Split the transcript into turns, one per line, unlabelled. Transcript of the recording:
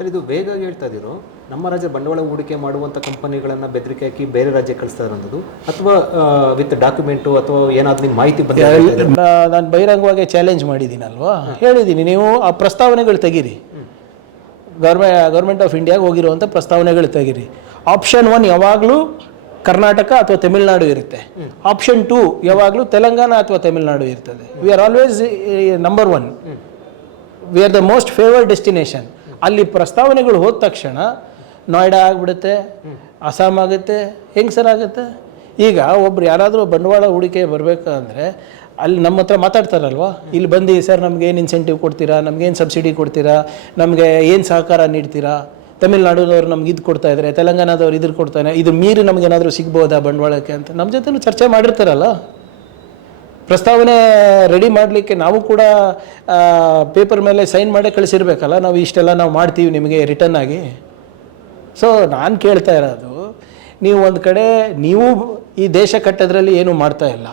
Sir ಇದು ವೇಗ ಹೇಳ್ತಾ ಇದ್ದೀರೋ ನಮ್ಮ ರಾಜ್ಯ ಬಂಡವಾಳ ಹೂಡಿಕೆ ಮಾಡುವಂಥ ಕಂಪನಿಗಳನ್ನು ಬೆದರಿಕೆ ಹಾಕಿ ಬೇರೆ ರಾಜ್ಯಕ್ಕೆ ಕಳಿಸ್ತಾ ಇರೋಂಥದ್ದು ಅಥವಾ ವಿತ್ ಡಾಕ್ಯುಮೆಂಟು ಅಥವಾ ಏನಾದರೂ ನಿಮ್ಮ ಮಾಹಿತಿ ಬಂದ
ನಾನು ಬಹಿರಂಗವಾಗಿ ಚಾಲೆಂಜ್ ಮಾಡಿದ್ದೀನಲ್ವಾ? ಹೇಳಿದ್ದೀನಿ ನೀವು ಆ ಪ್ರಸ್ತಾವನೆಗಳು ತೆಗೀರಿ. ಗೌರ್ಮೆ ಗೌರ್ಮೆಂಟ್ ಆಫ್ ಇಂಡಿಯಾಗೆ ಹೋಗಿರುವಂಥ ಪ್ರಸ್ತಾವನೆಗಳು ತೆಗೀರಿ. ಆಪ್ಷನ್ ಒನ್ ಯಾವಾಗಲೂ ಕರ್ನಾಟಕ ಅಥವಾ ತಮಿಳುನಾಡು ಇರುತ್ತೆ. ಆಪ್ಷನ್ ಟು ಯಾವಾಗಲೂ ತೆಲಂಗಾಣ ಅಥವಾ ತಮಿಳುನಾಡು ಇರ್ತದೆ. We are always number one we are the most favoured destination ಅಲ್ಲಿ ಪ್ರಸ್ತಾವನೆಗಳು ಹೋದ ತಕ್ಷಣ ನೋಯ್ಡಾ ಆಗಿಬಿಡುತ್ತೆ, ಅಸ್ಸಾಂ ಆಗುತ್ತೆ ಹೆಂಗೆ ಸರ್ ಆಗುತ್ತೆ? ಈಗ ಒಬ್ರು ಯಾರಾದರೂ ಬಂಡವಾಳ ಹೂಡಿಕೆ ಬರಬೇಕಂದ್ರೆ ಅಲ್ಲಿ ನಮ್ಮ ಹತ್ರ ಮಾತಾಡ್ತಾರಲ್ವಾ? ಇಲ್ಲಿ ಬಂದು ಸರ್, ನಮ್ಗೆ ಏನು ಇನ್ಸೆಂಟಿವ್ ಕೊಡ್ತೀರಾ? ನಮ್ಗೇನು ಸಬ್ಸಿಡಿ ಕೊಡ್ತೀರಾ? ನಮಗೆ ಏನು ಸಹಕಾರ ನೀಡ್ತೀರಾ? ತಮಿಳ್ನಾಡುದವ್ರು ನಮ್ಗೆ ಇದು ಕೊಡ್ತಾ ಇದ್ದಾರೆ ತೆಲಂಗಾಣದವ್ರು ಇದ್ರ ಕೊಡ್ತಾನೆ ಇದು ಮೀರಿ ನಮಗೇನಾದರೂ ಸಿಗ್ಬೋದಾ ಬಂಡವಾಳಕ್ಕೆ? ಅಂತ. ನಮ್ಮ ಜೊತೆನೂ ಚರ್ಚೆ ಮಾಡಿರ್ತಾರಲ್ಲ. ಪ್ರಸ್ತಾವನೆ ರೆಡಿ ಮಾಡಲಿಕ್ಕೆ ನಾವು ಕೂಡ ಪೇಪರ್ ಮೇಲೆ ಸೈನ್ ಮಾಡೇ ಕಳಿಸಿರ್ಬೇಕಲ್ಲ, ನಾವು ಇಷ್ಟೆಲ್ಲ ನಾವು ಮಾಡ್ತೀವಿ ನಿಮಗೆ ರಿಟರ್ನ್ ಆಗಿ. ಸೊ ನಾನು ಕೇಳ್ತಾ ಇರೋದು, ನೀವು ಒಂದು ಕಡೆ, ನೀವು ಈ ದೇಶ ಕಟ್ಟೋದ್ರಲ್ಲಿ ಏನೂ ಮಾಡ್ತಾ ಇಲ್ಲ.